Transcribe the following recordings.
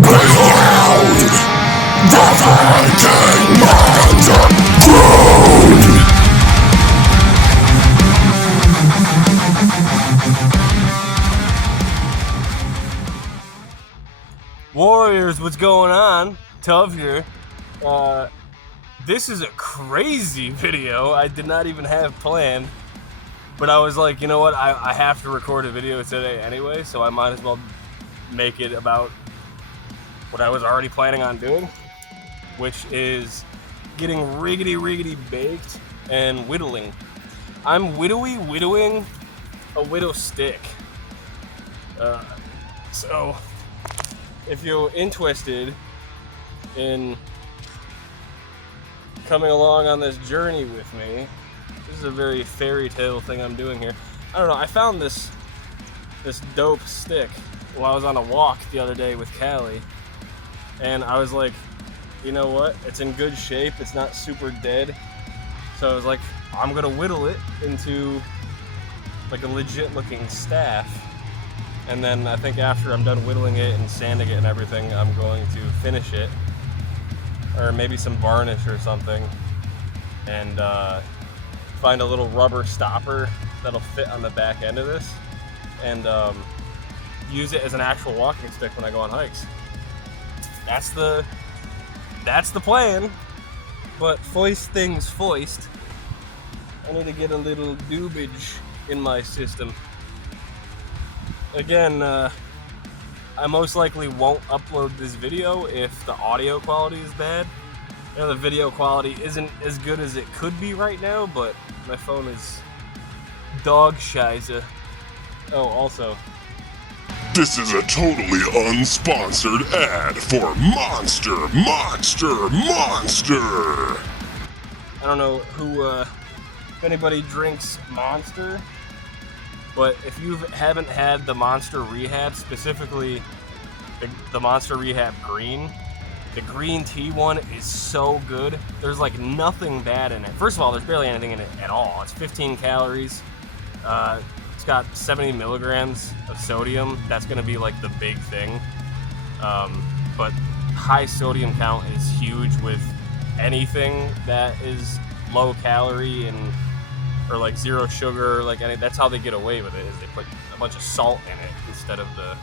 Behold the Viking underground. Warriors, what's going on? Tuv here. This is a crazy video I did not even have planned, but I was like, you know what, I have to record a video today anyway, so I might as well make it about what I was already planning on doing, which is getting riggedy baked and whittling. I'm widowing a widow stick. So if you're interested in coming along on this journey with me, this is a very fairy tale thing I'm doing here. I don't know, I found this dope stick while I was on a walk the other day with Callie, and I was like, you know what, it's in good shape, it's not super dead, so I was like, I'm gonna whittle it into like a legit looking staff. And then I think after I'm done whittling it and sanding it and everything, I'm going to finish it, or maybe some varnish or something, and find a little rubber stopper that'll fit on the back end of this, and use it as an actual walking stick when I go on hikes. That's the plan. But foist things foist, I need to get a little dubage in my system. Again, I most likely won't upload this video if the audio quality is bad. You know, the video quality isn't as good as it could be right now, but my phone is dog shiza. Oh, also, This is a totally unsponsored ad for Monster. I don't know if anybody drinks Monster, but if you haven't had the Monster Rehab, specifically the Monster Rehab Green, the green tea one is so good. There's like nothing bad in it. First of all, there's barely anything in it at all. It's 15 calories. It's got 70 milligrams of sodium. That's going to be like the big thing. But high sodium count is huge with anything that is low calorie or like zero sugar, like that's how they get away with it, is they put a bunch of salt in it instead of the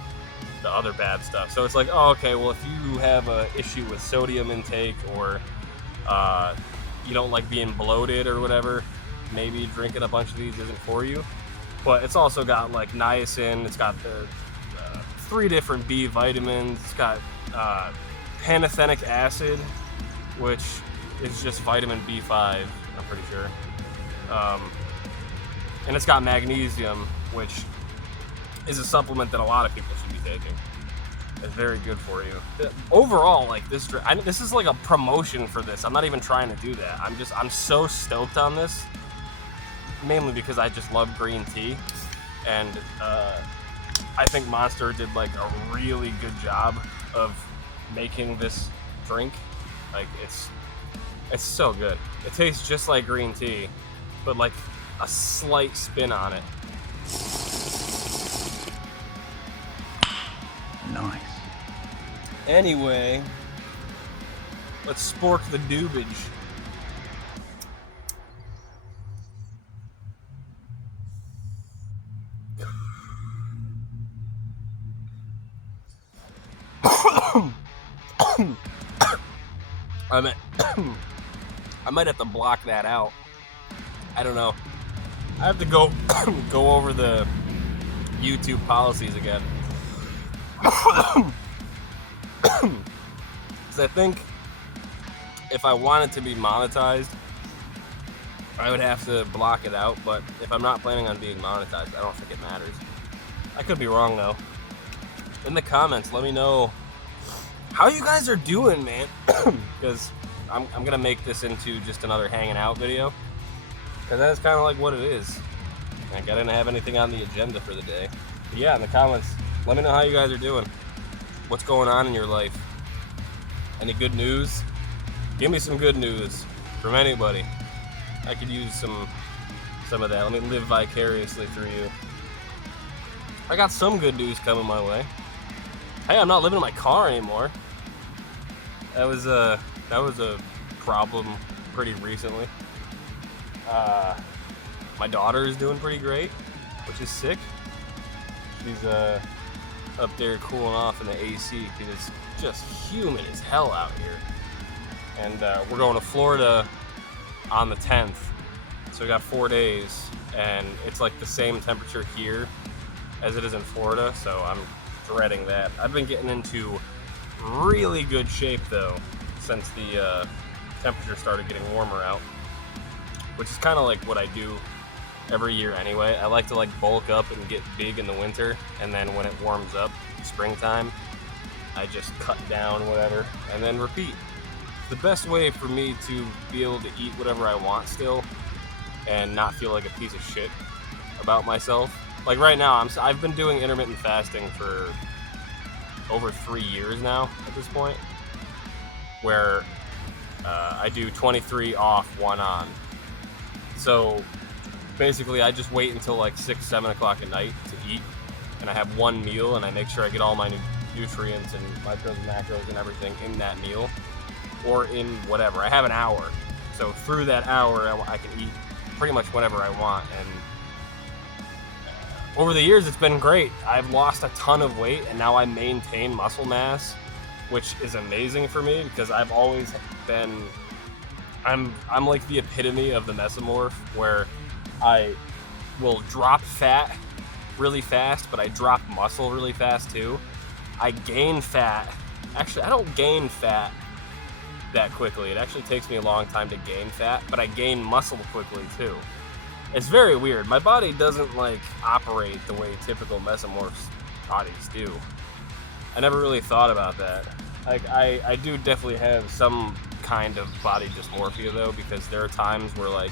other bad stuff. So it's like, oh, okay, well, if you have a issue with sodium intake, or you don't like being bloated or whatever, maybe drinking a bunch of these isn't for you. But it's also got like niacin, it's got the 3 different B vitamins, it's got pantothenic acid, which is just vitamin B5, I'm pretty sure. And it's got magnesium, which is a supplement that a lot of people should be taking. It's very good for you. Overall, like this is like a promotion for this. I'm not even trying to do that. I'm so stoked on this, mainly because I just love green tea, and I think Monster did like a really good job of making this drink. Like it's so good. It tastes just like green tea, but like a slight spin on it. Nice. Anyway, let's spork the dubage. I might have to block that out. I don't know. I have to go over the YouTube policies again. Because I think if I wanted to be monetized, I would have to block it out. But if I'm not planning on being monetized, I don't think it matters. I could be wrong though. In the comments, let me know how you guys are doing, man. Because I'm gonna make this into just another hanging out video, because that's kind of like what it is. Like, I didn't have anything on the agenda for the day. But yeah, in the comments, let me know how you guys are doing. What's going on in your life? Any good news? Give me some good news from anybody. I could use some of that. Let me live vicariously through you. I got some good news coming my way. Hey, I'm not living in my car anymore. That was a problem pretty recently. My daughter is doing pretty great, which is sick. She's up there cooling off in the AC because it's just humid as hell out here. And we're going to Florida on the 10th, so we got 4 days, and it's like the same temperature here as it is in Florida, so I'm dreading that. I've been getting into really good shape though since the temperature started getting warmer out, which is kind of like what I do every year anyway. I like to like bulk up and get big in the winter, and then when it warms up, springtime, I just cut down whatever and then repeat. The best way for me to be able to eat whatever I want still and not feel like a piece of shit about myself. Like right now, I've been doing intermittent fasting for over 3 years now at this point, where I do 23 off, 1 on. So basically I just wait until like 6-7 o'clock at night to eat, and I have 1 meal, and I make sure I get all my nutrients and micros and macros and everything in that meal, or in whatever. I have an hour, so through that hour I can eat pretty much whatever I want. And over the years it's been great. I've lost a ton of weight, and now I maintain muscle mass, which is amazing for me because I've always been, I'm like the epitome of the mesomorph, where I will drop fat really fast, but I drop muscle really fast too. I gain fat. Actually, I don't gain fat that quickly. It actually takes me a long time to gain fat, but I gain muscle quickly too. It's very weird. My body doesn't like operate the way typical mesomorphs' bodies do. I never really thought about that. Like I do definitely have some kind of body dysmorphia though, because there are times where like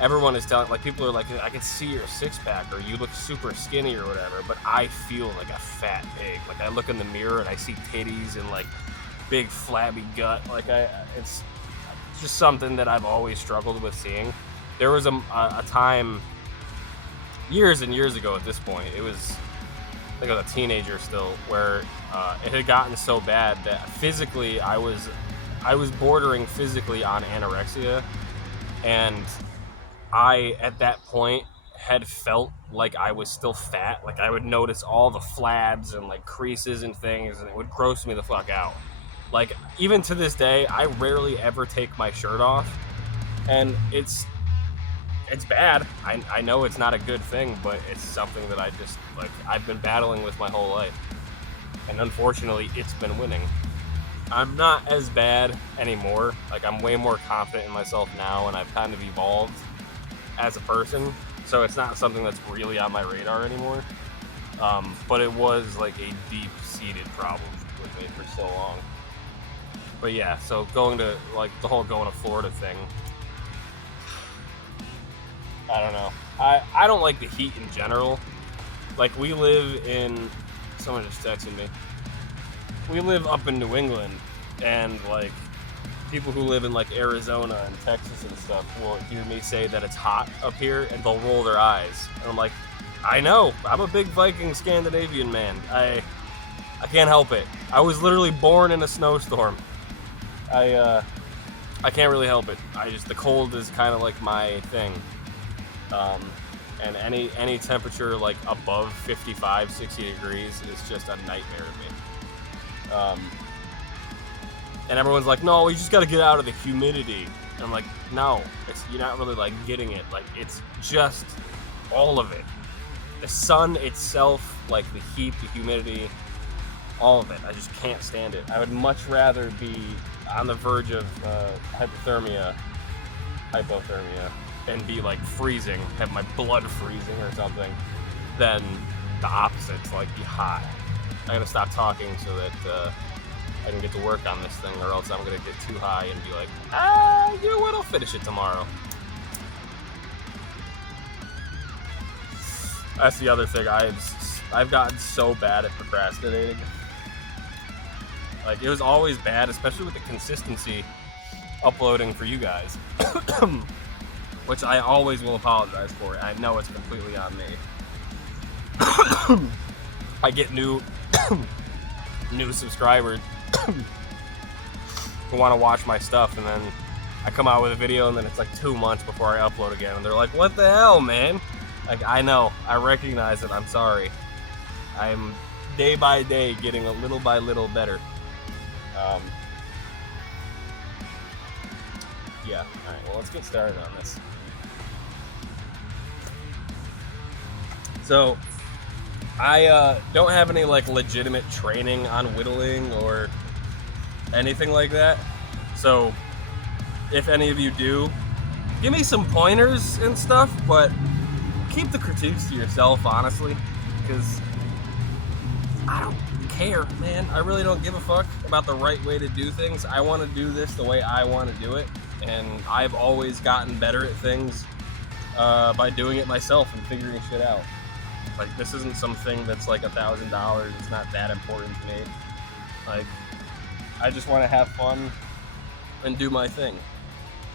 everyone is telling, like people are like, I can see your 6-pack or you look super skinny or whatever, but I feel like a fat pig. Like I look in the mirror and I see titties and like big flabby gut. Like it's just something that I've always struggled with seeing. There was a time years and years ago at this point, I think I was a teenager still, where it had gotten so bad that physically I was bordering physically on anorexia, and I at that point had felt like I was still fat. Like I would notice all the flabs and like creases and things, and it would gross me the fuck out. Like even to this day, I rarely ever take my shirt off, and it's bad. I know it's not a good thing, but it's something that I just, like, I've been battling with my whole life. And unfortunately, it's been winning. I'm not as bad anymore. Like, I'm way more confident in myself now, and I've kind of evolved as a person. So it's not something that's really on my radar anymore. But it was, like, a deep-seated problem with me for so long. But yeah, so going to, like, the whole going to Florida thing, I don't know. I don't like the heat in general. Like, we live in... Someone just texted me. We live up in New England, and, like, people who live in, like, Arizona and Texas and stuff will hear me say that it's hot up here, and they'll roll their eyes. And I'm like, I know. I'm a big Viking Scandinavian man. I can't help it. I was literally born in a snowstorm. I can't really help it. The cold is kind of like my thing. And any temperature like above 55, 60 degrees is just a nightmare to me. And everyone's like, no, you just got to get out of the humidity. And I'm like, no, you're not really like getting it. Like, it's just all of it. The sun itself, like the heat, the humidity, all of it. I just can't stand it. I would much rather be on the verge of hypothermia, and be like freezing, have my blood freezing or something, than the opposite, to like be hot. I gotta stop talking so that I can get to work on this thing, or else I'm gonna get too high and be like, you know what, I'll finish it tomorrow. That's the other thing. I've gotten so bad at procrastinating. Like, it was always bad, especially with the consistency uploading for you guys. Which I always will apologize for. I know it's completely on me. I get new new subscribers who want to watch my stuff, and then I come out with a video, and then it's like 2 months before I upload again, and they're like, "What the hell, man?" Like, I know, I recognize it. I'm sorry. I'm day by day getting a little by little better. Yeah. All right. Well, let's get started on this. So, I don't have any like legitimate training on whittling or anything like that. So, if any of you do, give me some pointers and stuff, but keep the critiques to yourself, honestly, because I don't care, man. I really don't give a fuck about the right way to do things. I want to do this the way I want to do it, and I've always gotten better at things by doing it myself and figuring shit out. Like, this isn't something that's like $1,000. It's not that important to me. Like, I just want to have fun and do my thing.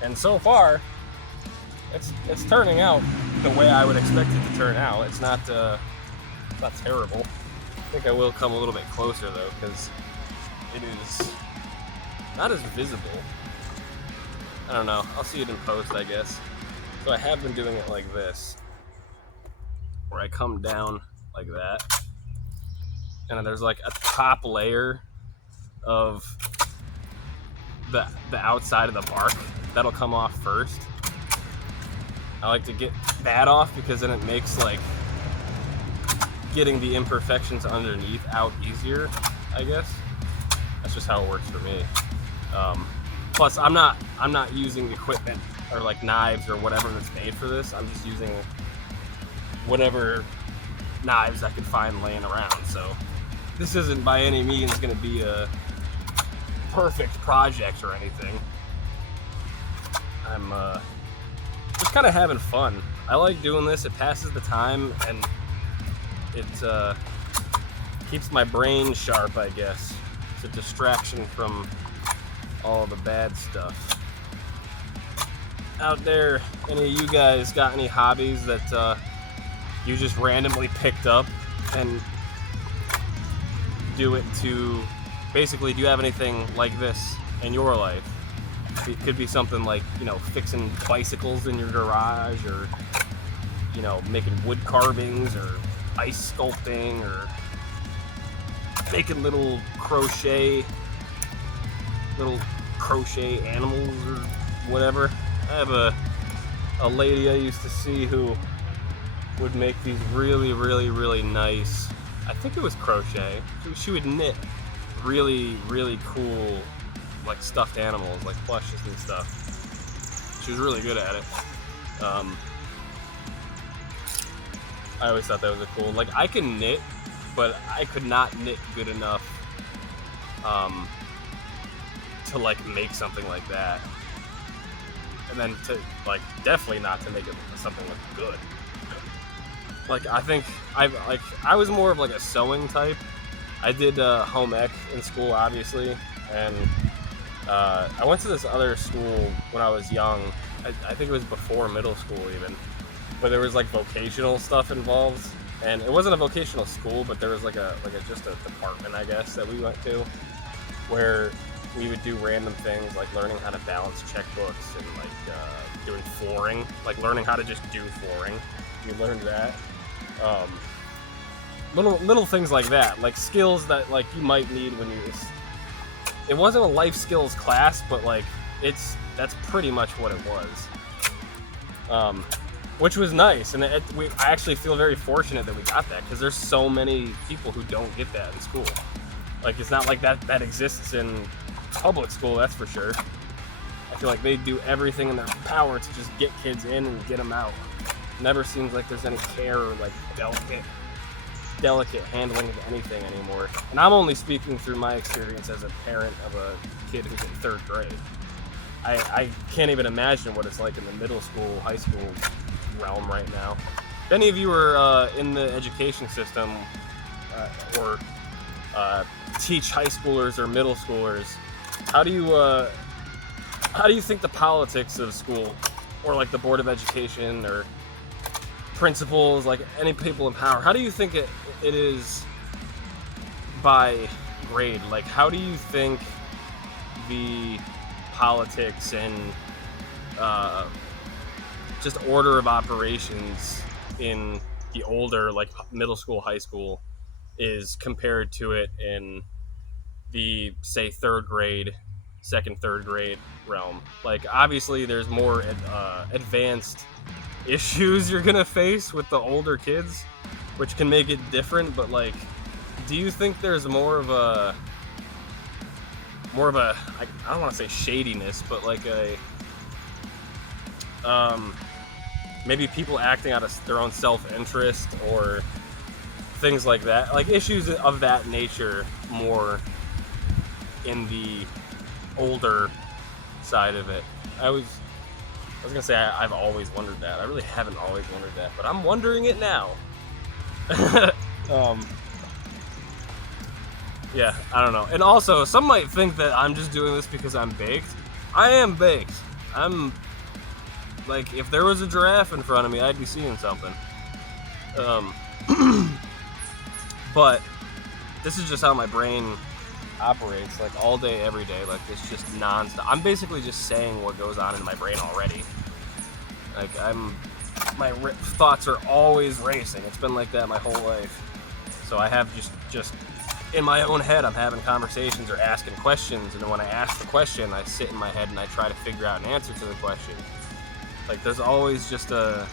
And so far, it's turning out the way I would expect it to turn out. It's not terrible. I think I will come a little bit closer though, because it is not as visible. I don't know. I'll see it in post, I guess. So I have been doing it like this, where I come down like that, and then there's like a top layer of the outside of the bark that'll come off first. I like to get that off because then it makes like getting the imperfections underneath out easier, I guess. That's just how it works for me. Plus, I'm not using equipment or like knives or whatever that's made for this. I'm just using whatever knives I could find laying around. So this isn't by any means going to be a perfect project or anything. I'm just kind of having fun. I like doing this. It passes the time, and it keeps my brain sharp, I guess. It's a distraction from all the bad stuff. Out there, any of you guys got any hobbies that you just randomly picked up and do it to... Basically, do you have anything like this in your life? It could be something like, you know, fixing bicycles in your garage, or, you know, making wood carvings, or ice sculpting, or making little crochet animals or whatever. I have a lady I used to see who would make these really, really, really nice, I think it was crochet. She would knit really, really cool, like, stuffed animals, like plushes and stuff. She was really good at it. I always thought that was cool. Like, I can knit, but I could not knit good enough to, like, make something like that. And then to, like, definitely not to make it something look good. Like, I think I was more of like a sewing type. I did home ec in school, obviously, and I went to this other school when I was young. I think it was before middle school even, where there was like vocational stuff involved, and it wasn't a vocational school, but there was like a just a department, I guess, that we went to, where we would do random things like learning how to balance checkbooks and like doing flooring, like learning how to just do flooring. We learned that. Little things like that, like skills that like you might need when you. It wasn't a life skills class, but like that's pretty much what it was. Which was nice, and I actually feel very fortunate that we got that, because there's so many people who don't get that in school. Like, it's not like that exists in public school, that's for sure. I feel like they do everything in their power to just get kids in and get them out. Never seems like there's any care or like delicate handling of anything anymore. And I'm only speaking through my experience as a parent of a kid who's in 3rd grade. I can't even imagine what it's like in the middle school, high school realm right now. If any of you are in the education system or teach high schoolers or middle schoolers, how do you think the politics of school, or like the Board of Education or principals, like any people in power, how do you think it is by grade, like, how do you think the politics and just order of operations in the older, like, middle school, high school is compared to it in the, say, third grade, third grade realm? Like, obviously there's more advanced issues you're gonna face with the older kids, which can make it different, but, like, do you think there's more of a I don't want to say shadiness, but like maybe people acting out of their own self-interest or things like that, like issues of that nature more in the older side of it? I was gonna say I've always wondered that. I really haven't always wondered that, but I'm wondering it now. Yeah, I don't know. And also, some might think that I'm just doing this because I'm baked. I am baked. I'm, like, if there was a giraffe in front of me, I'd be seeing something. But this is just how my brain operates, like, all day, every day. Like, it's just nonstop. I'm basically just saying what goes on in my brain already. Like, my thoughts are always racing. It's been like that my whole life. So I have just in my own head, I'm having conversations or asking questions, and then when I ask the question, I sit in my head and I try to figure out an answer to the question. Like, there's always just I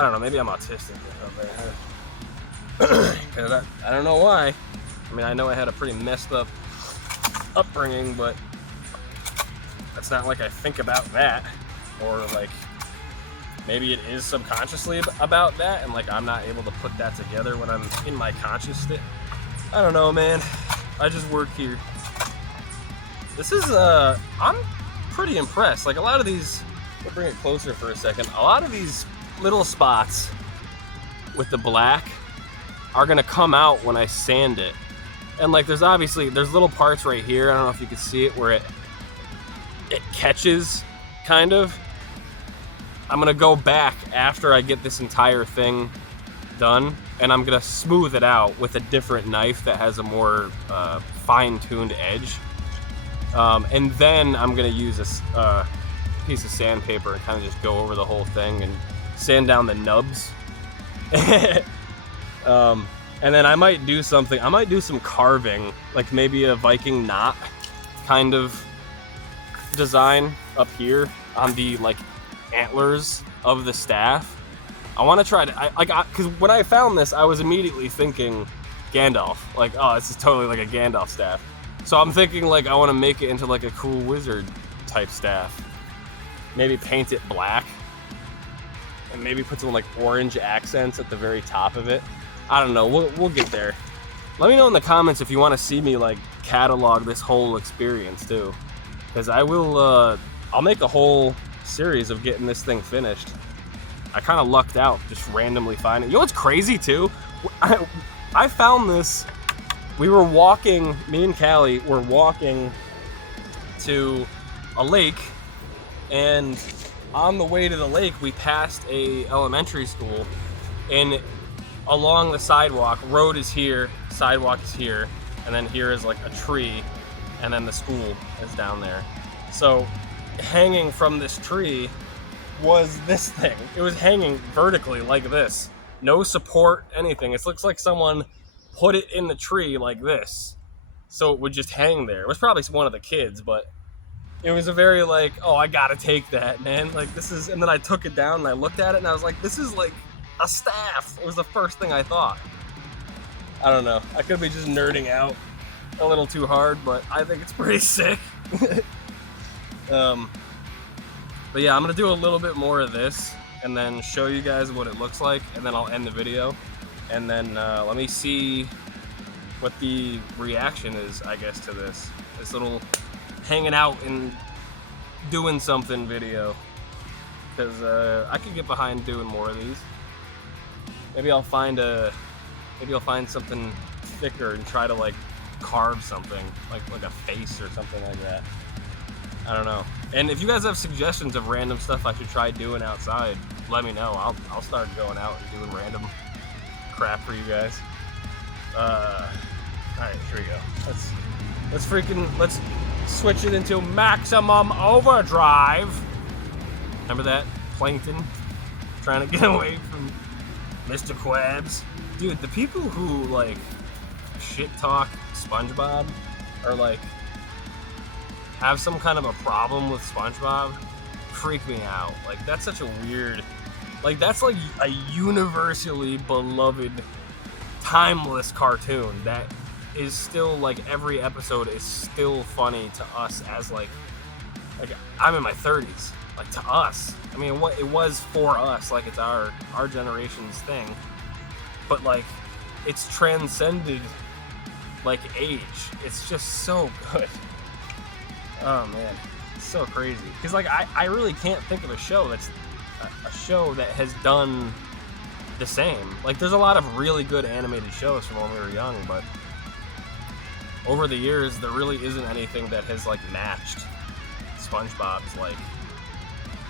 don't know, maybe I'm autistic because I don't know why. I mean, I know I had a pretty messed up upbringing, but it's not like I think about that, or like maybe it is subconsciously about that, and like I'm not able to put that together when I'm in my conscious state. I don't know, man. I just work here. This is I'm pretty impressed. Like, a lot of these, we'll bring it closer for a second. A lot of these little spots with the black are gonna come out when I sand it. And like, there's little parts right here, I don't know if you can see it, where it catches, kind of. I'm gonna go back after I get this entire thing done, and I'm gonna smooth it out with a different knife that has a more fine-tuned edge. And then I'm gonna use a piece of sandpaper and kind of just go over the whole thing and sand down the nubs. And then I might do some carving, like maybe a Viking knot kind of design up here on the, like, antlers of the staff. I want to try to, because when I found this, I was immediately thinking Gandalf. Like, oh, this is totally like a Gandalf staff. So I'm thinking, like, I want to make it into like a cool wizard type staff. Maybe paint it black, and maybe put some like orange accents at the very top of it. I don't know. We'll get there. Let me know in the comments if you want to see me like catalog this whole experience too, because I will. I'll make a whole series of getting this thing finished. I kind of lucked out just randomly finding it. You know what's crazy too? I found this. We were walking. Me and Callie were walking to a lake, and on the way to the lake, we passed a elementary school, and along the sidewalk, road is here, sidewalk is here, and then here is like a tree, and then the school is down there. So hanging from this tree was this thing. It was hanging vertically like this. No support, anything. It looks like someone put it in the tree like this, so it would just hang there. It was probably one of the kids, but it was a very like, oh, I gotta take that, man. Like, this is, and then I took it down and I looked at it and I was like, this is like a staff. It was the first thing I thought. I don't know. I could be just nerding out a little too hard, but I think it's pretty sick. But yeah, I'm gonna do a little bit more of this and then show you guys what it looks like, and then I'll end the video. And then let me see what the reaction is, I guess, to this little hanging out and doing something video, because I could get behind doing more of these. Maybe I'll find something thicker and try to like carve something like a face or something like that. I don't know. And if you guys have suggestions of random stuff I should try doing outside, let me know. I'll start going out and doing random crap for you guys. Alright, here we go. Let's switch it into maximum overdrive. Remember that? Plankton trying to get away from Mr. Krabs. Dude, the people who, like, shit talk SpongeBob or, like, have some kind of a problem with SpongeBob freak me out. Like, that's such a weird... Like, that's, like, a universally beloved, timeless cartoon that is still, like, every episode is still funny to us as, like I'm in my 30s. Like, to us. I mean, what it was for us, like, it's our generation's thing. But, like, it's transcended, like, age. It's just so good. Oh, man. It's so crazy. Because, like, I really can't think of a show that's a show that has done the same. Like, there's a lot of really good animated shows from when we were young, but over the years, there really isn't anything that has, like, matched SpongeBob's, like...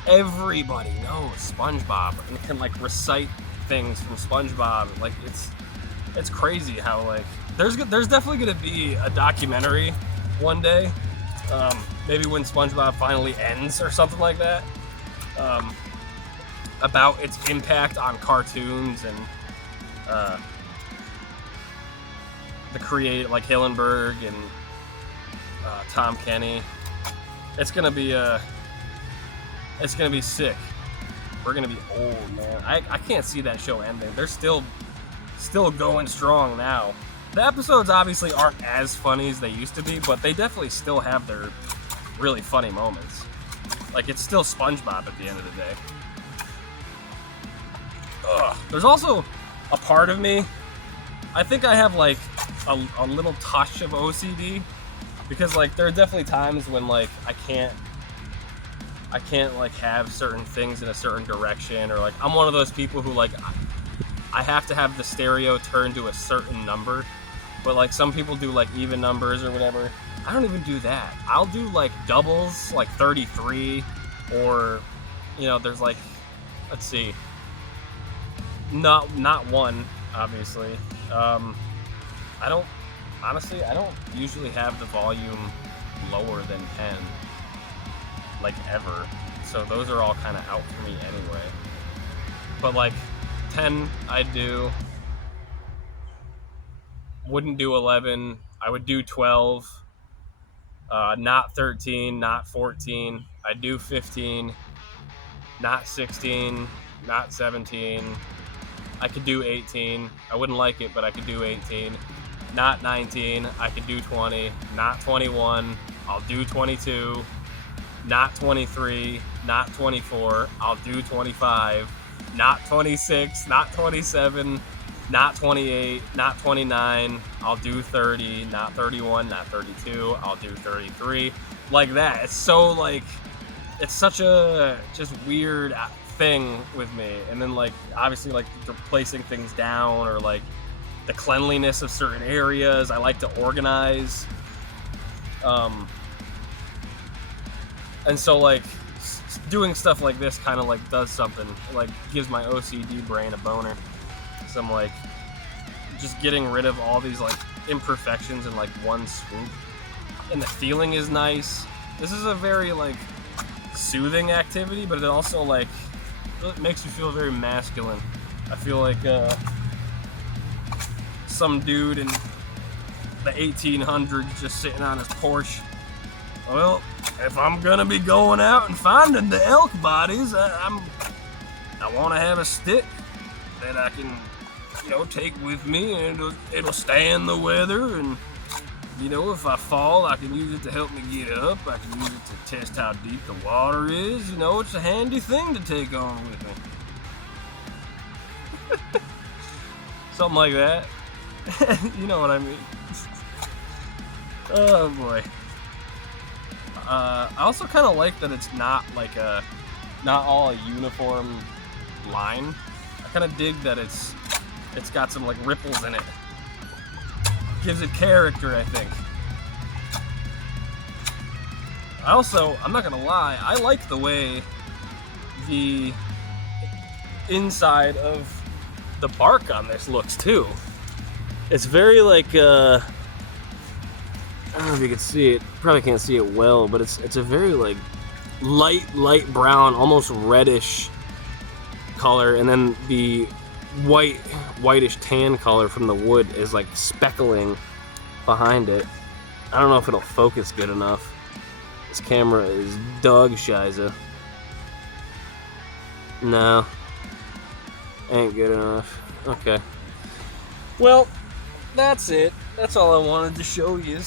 Everybody knows SpongeBob and can, like, recite things from SpongeBob. Like, it's crazy how, like, there's definitely gonna be a documentary one day, maybe when SpongeBob finally ends or something like that, about its impact on cartoons and the create, like, Hillenburg and Tom Kenny. It's gonna be sick. We're gonna be old, man. I can't see that show ending. They're still going strong now. The episodes obviously aren't as funny as they used to be, but they definitely still have their really funny moments. Like, it's still SpongeBob at the end of the day. Ugh. There's also a part of me, I think I have, like, a little touch of OCD, because, like, there are definitely times when, like, I can't like have certain things in a certain direction, or, like, I'm one of those people who, like, I have to have the stereo turned to a certain number, but, like, some people do, like, even numbers or whatever. I don't even do that. I'll do, like, doubles, like 33, or, you know, there's, like, let's see, not one, obviously. I don't usually have the volume lower than 10, like, ever. So those are all kind of out for me anyway. But, like, 10 I'd do. Wouldn't do 11. I would do 12. Not 13, not 14. I'd do 15. Not 16, not 17. I could do 18. I wouldn't like it, but I could do 18. Not 19. I could do 20. Not 21. I'll do 22. Not 23. Not 24. I'll do 25. Not 26. Not 27. Not 28. Not 29. I'll do 30. Not 31. Not 32. I'll do 33. Like that. It's so, like, it's such a just weird thing with me. And then, like, obviously, like, replacing things down, or, like, the cleanliness of certain areas. I like to organize. And so, like, doing stuff like this kind of, like, does something. It, like, gives my OCD brain a boner. So I'm, like, just getting rid of all these, like, imperfections in, like, one swoop. And the feeling is nice. This is a very, like, soothing activity, but it also, like, it makes you feel very masculine. I feel like some dude in the 1800s just sitting on his porch. Well, if I'm gonna be going out and finding the elk bodies, I want to have a stick that I can, you know, take with me, and it'll stand the weather, and, you know, if I fall, I can use it to help me get up. I can use it to test how deep the water is. You know, it's a handy thing to take on with me. Something like that. You know what I mean. Oh, boy. I also kind of like that it's not, like, not all a uniform line. I kind of dig that it's got some, like, ripples in it. Gives it character, I think. I'm not gonna lie, I like the way the inside of the bark on this looks too. It's very, like, I don't know if you can see it. Probably can't see it well, but it's a very like light brown, almost reddish color, and then the whitish tan color from the wood is like speckling behind it. I don't know if it'll focus good enough. This camera is dog shiza. No, ain't good enough. Okay. Well, that's it. That's all I wanted to show you.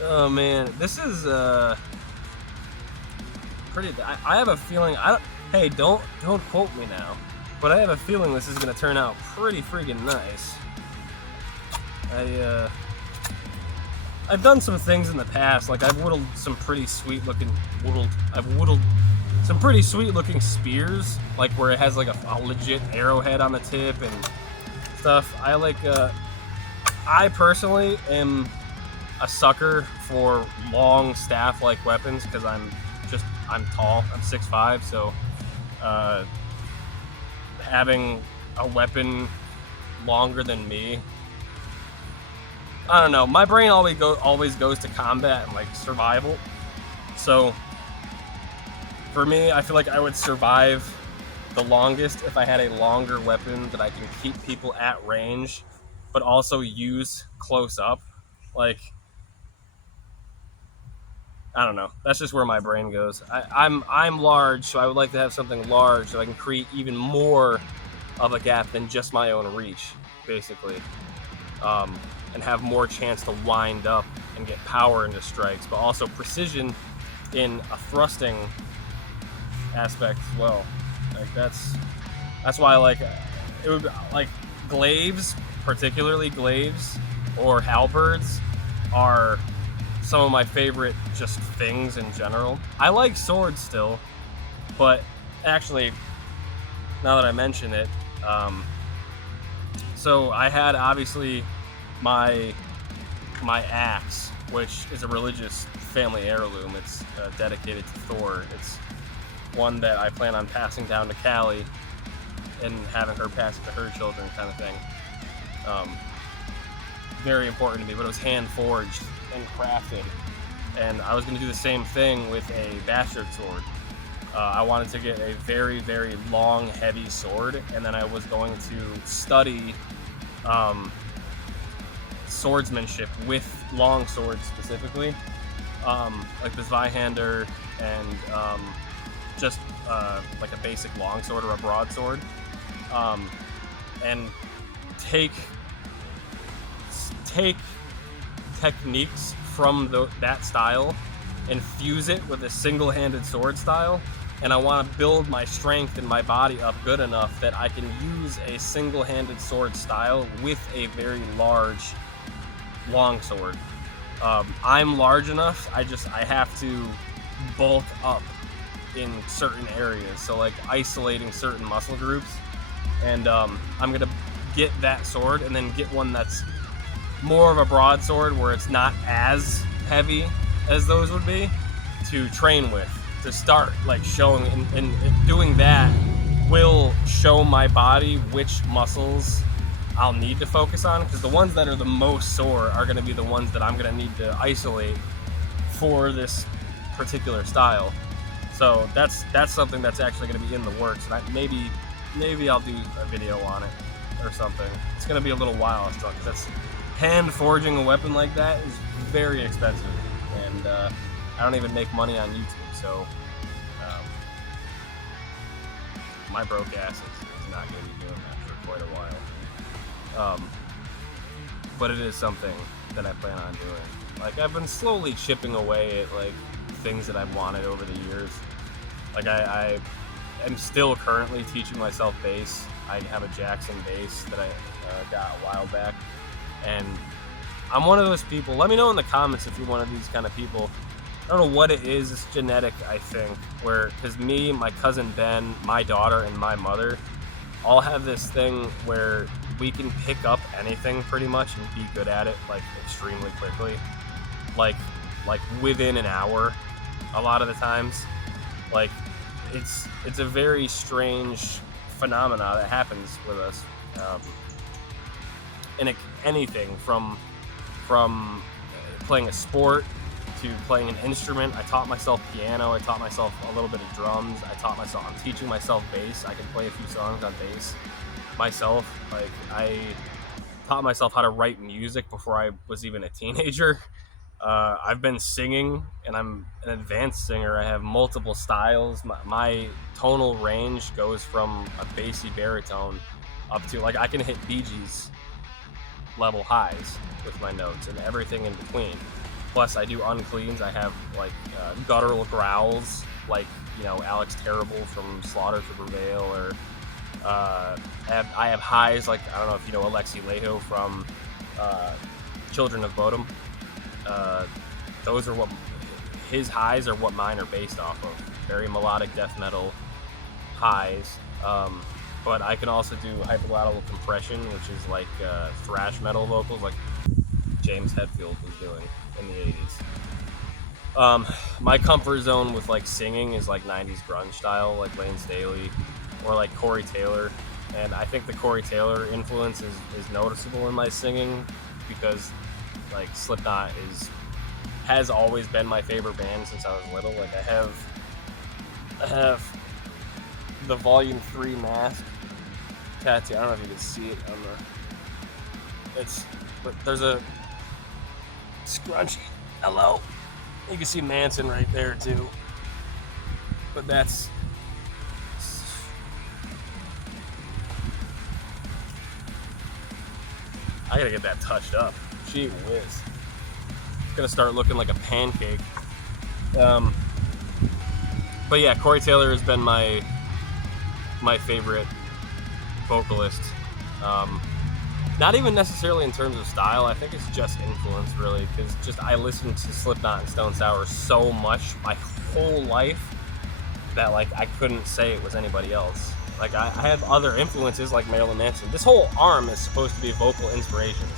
Oh man, this is pretty. I have a feeling. Hey, don't quote me now, but I have a feeling this is gonna turn out pretty freaking nice. I've done some things in the past, like I've whittled some pretty sweet looking some pretty sweet looking spears, like where it has like a legit arrowhead on the tip and stuff. I personally am a sucker for long staff-like weapons because I'm tall. I'm 6'5", so having a weapon longer than me, I don't know. My brain always goes to combat and like survival. So for me, I feel like I would survive the longest if I had a longer weapon that I can keep people at range, but also use close up. Like, I don't know. That's just where my brain goes. I'm large, so I would like to have something large so I can create even more of a gap than just my own reach, basically, and have more chance to wind up and get power into strikes, but also precision in a thrusting aspect as well. Like that's why I like it would like glaives, particularly glaives or halberds, are some of my favorite just things in general. I like swords still, but actually, now that I mention it, so I had obviously my axe, which is a religious family heirloom. It's dedicated to Thor. It's one that I plan on passing down to Callie and having her pass it to her children, kind of thing. Very important to me, but it was hand forged and crafted, and I was going to do the same thing with a bastard sword. I wanted to get a very, very long, heavy sword, and then I was going to study swordsmanship with long swords specifically, like the Zweihander and just like a basic long sword or a broadsword, and take techniques from that style and fuse it with a single-handed sword style. And I want to build my strength and my body up good enough that I can use a single-handed sword style with a very large long sword. I'm large enough, I have to bulk up in certain areas, so like isolating certain muscle groups, and I'm gonna get that sword and then get one that's more of a broadsword where it's not as heavy as those would be to train with, to start like showing, and doing that will show my body which muscles I'll need to focus on, because the ones that are the most sore are going to be the ones that I'm going to need to isolate for this particular style. So that's something that's actually going to be in the works, and maybe I'll do a video on it or something. It's going to be a little while still, because that's hand forging a weapon like that is very expensive, and I don't even make money on YouTube, so my broke ass is not going to be doing that for quite a while. But it is something that I plan on doing. Like, I've been slowly chipping away at like things that I've wanted over the years. Like I am still currently teaching myself bass. I have a Jackson bass that I got a while back, and I'm one of those people. Let me know in the comments if you're one of these kind of people. I don't know what it is. It's genetic, I think. Because me, my cousin Ben, my daughter, and my mother all have this thing where we can pick up anything pretty much and be good at it like extremely quickly, like within an hour a lot of the times. Like it's a very strange phenomena that happens with us, and anything from from playing a sport to playing an instrument. I taught myself piano. I taught myself a little bit of drums. I'm teaching myself bass. I can play a few songs on bass myself. Like, I taught myself how to write music before I was even a teenager. I've been singing, and I'm an advanced singer. I have multiple styles. My tonal range goes from a bassy baritone up to, like, I can hit Bee Gees level highs with my notes and everything in between. Plus, I do uncleans. I have, like, guttural growls, like, you know, Alex Terrible from Slaughter to Prevail, or I have highs, like, I don't know if you know Alexi Laiho from Children of Bodom. Those are what his highs are, what mine are based off of. Very melodic death metal highs. But I can also do hyperglottal compression, which is like thrash metal vocals, like James Hetfield was doing in the 80s. My comfort zone with, like, singing is like 90s grunge style, like Lane Staley or like Corey Taylor. And I think the Corey Taylor influence is noticeable in my singing, because, like, Slipknot has always been my favorite band since I was little. Like, I have the Volume 3 mask tattoo. I don't know if you can see it on but there's a scrunchie. Hello. You can see Manson right there too. But that's, I gotta get that touched up. Gee whiz. It's gonna start looking like a pancake. But yeah, Corey Taylor has been my favorite vocalist. Not even necessarily in terms of style. I think it's just influence, really, because just I listened to Slipknot and Stone Sour so much my whole life that, like, I couldn't say it was anybody else. Like, I have other influences like Marilyn Manson. This whole arm is supposed to be vocal inspirations.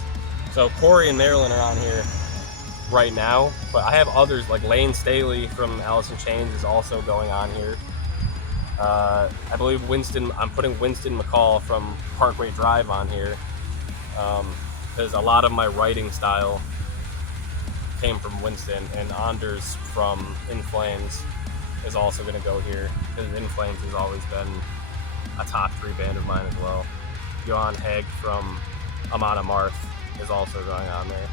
So Corey and Marilyn are on here right now, but I have others like Lane Staley from Alice in Chains is also going on here. I believe I'm putting Winston McCall from Parkway Drive on here, because a lot of my writing style came from Winston, and Anders from In Flames is also going to go here, because In Flames has always been a top 3 band of mine as well. Johan Hegg from Amon Amarth is also going on there,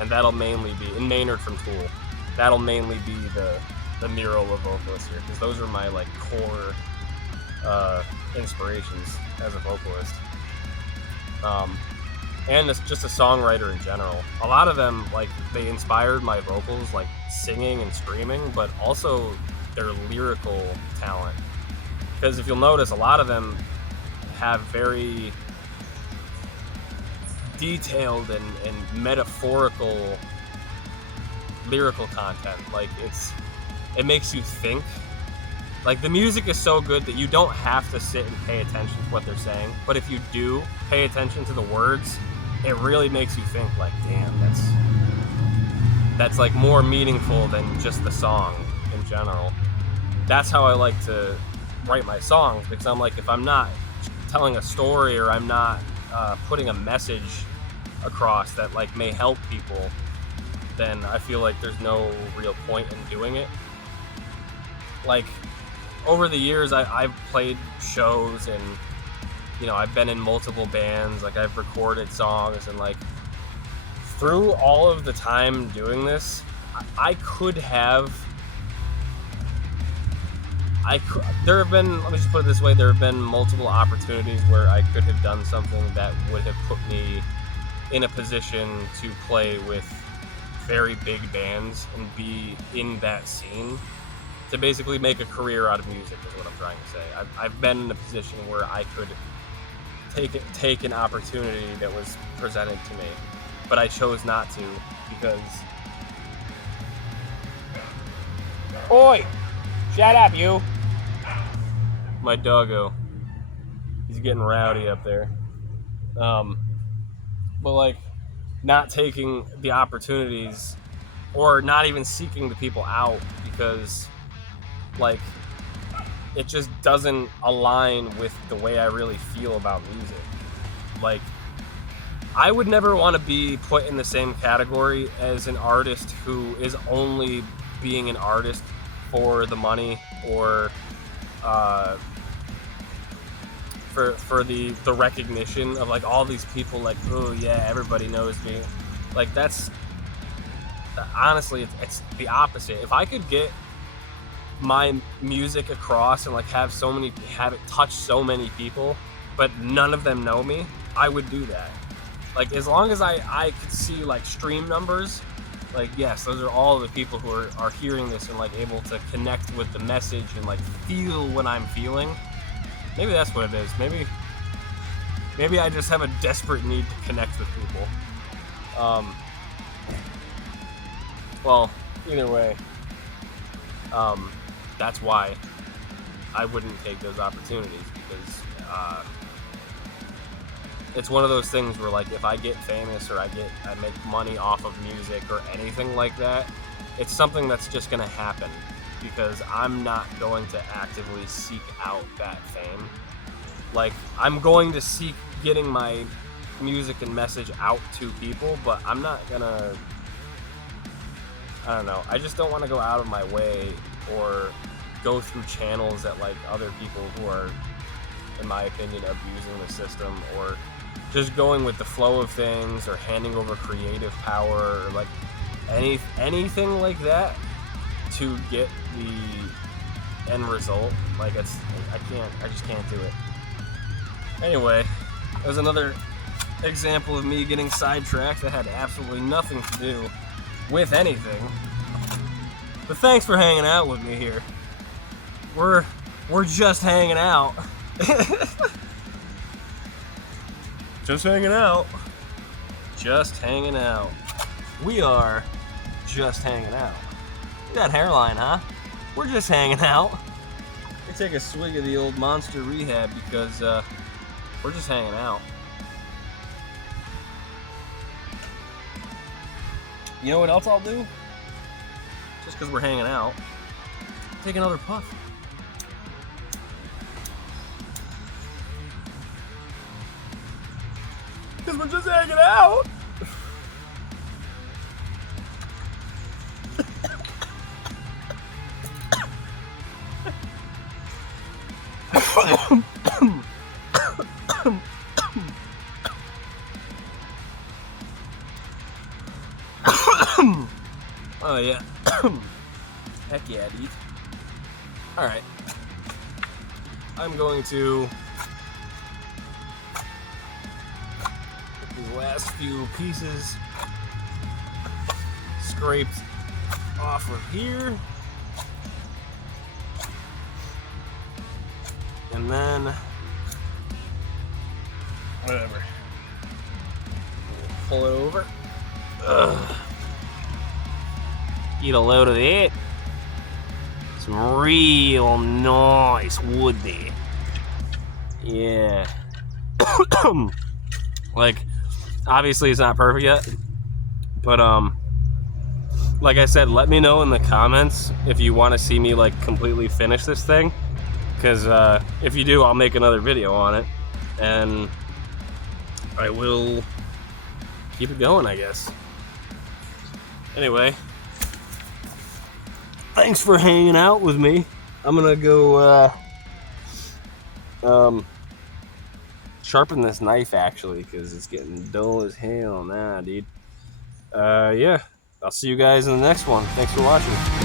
and that'll mainly be, and Maynard from Tool, that'll mainly be the mural of vocalists here, because those are my, like, core inspirations as a vocalist, and it's just a songwriter in general. A lot of them, like, they inspired my vocals, like singing and screaming, but also their lyrical talent, because if you'll notice, a lot of them have very detailed and metaphorical lyrical content. Like, it makes you think. Like, the music is so good that you don't have to sit and pay attention to what they're saying, but if you do pay attention to the words, it really makes you think, like, damn, that's like more meaningful than just the song in general. That's how I like to write my songs, because I'm like, if I'm not telling a story, or I'm not putting a message across that, like, may help people, then I feel like there's no real point in doing it. Like, over the years, I've played shows, and, you know, I've been in multiple bands, like, I've recorded songs, and, like, through all of the time doing this, there have been, let me just put it this way, there have been multiple opportunities where I could have done something that would have put me in a position to play with very big bands and be in that scene, to basically make a career out of music, is what I'm trying to say. I've been in a position where I could take an opportunity that was presented to me, but I chose not to, because... Oi! Shut up, you! My doggo. He's getting rowdy up there. But, like, not taking the opportunities, or not even seeking the people out, because, like, it just doesn't align with the way I really feel about music. Like, I would never want to be put in the same category as an artist who is only being an artist for the money, or for the recognition of like all these people, like, oh yeah, everybody knows me. Like, that's honestly, it's the opposite. If I could get my music across and like have it touch so many people, but none of them know me, I would do that. Like, as long as I could see like stream numbers, like, yes, those are all the people who are hearing this and like able to connect with the message and like feel what I'm feeling. Maybe that's what it is. Maybe I just have a desperate need to connect with people. Well, either way, that's why I wouldn't take those opportunities, because it's one of those things where, like, if I get famous or I make money off of music or anything like that, it's something that's just going to happen, because I'm not going to actively seek out that fame. Like, I'm going to seek getting my music and message out to people, but I'm not gonna, I don't know, I just don't want to go out of my way or go through channels that like other people who are, in my opinion, abusing the system, or just going with the flow of things, or handing over creative power, or like anything like that to get the end result. Like, I just can't do it. Anyway, that was another example of me getting sidetracked that had absolutely nothing to do with anything. But thanks for hanging out with me here. We're just hanging out. Just hanging out. Just hanging out. We are just hanging out. That hairline, huh? We're just hanging out. I take a swig of the old Monster Rehab because we're just hanging out. You know what else I'll do? Just because we're hanging out, take another puff. Because we're just hanging out. Oh yeah. Heck yeah, dude. Alright. I'm going to get these last few pieces scraped off of here. And then whatever. Pull it over. Ugh. Eat a load of it. Some real nice wood there. Yeah. Like, obviously it's not perfect yet, but like I said, let me know in the comments if you want to see me like completely finish this thing, because if you do, I'll make another video on it, and I will keep it going, I guess. Anyway, thanks for hanging out with me. I'm gonna go sharpen this knife, actually, because it's getting dull as hell now, dude. Yeah, I'll see you guys in the next one. Thanks for watching.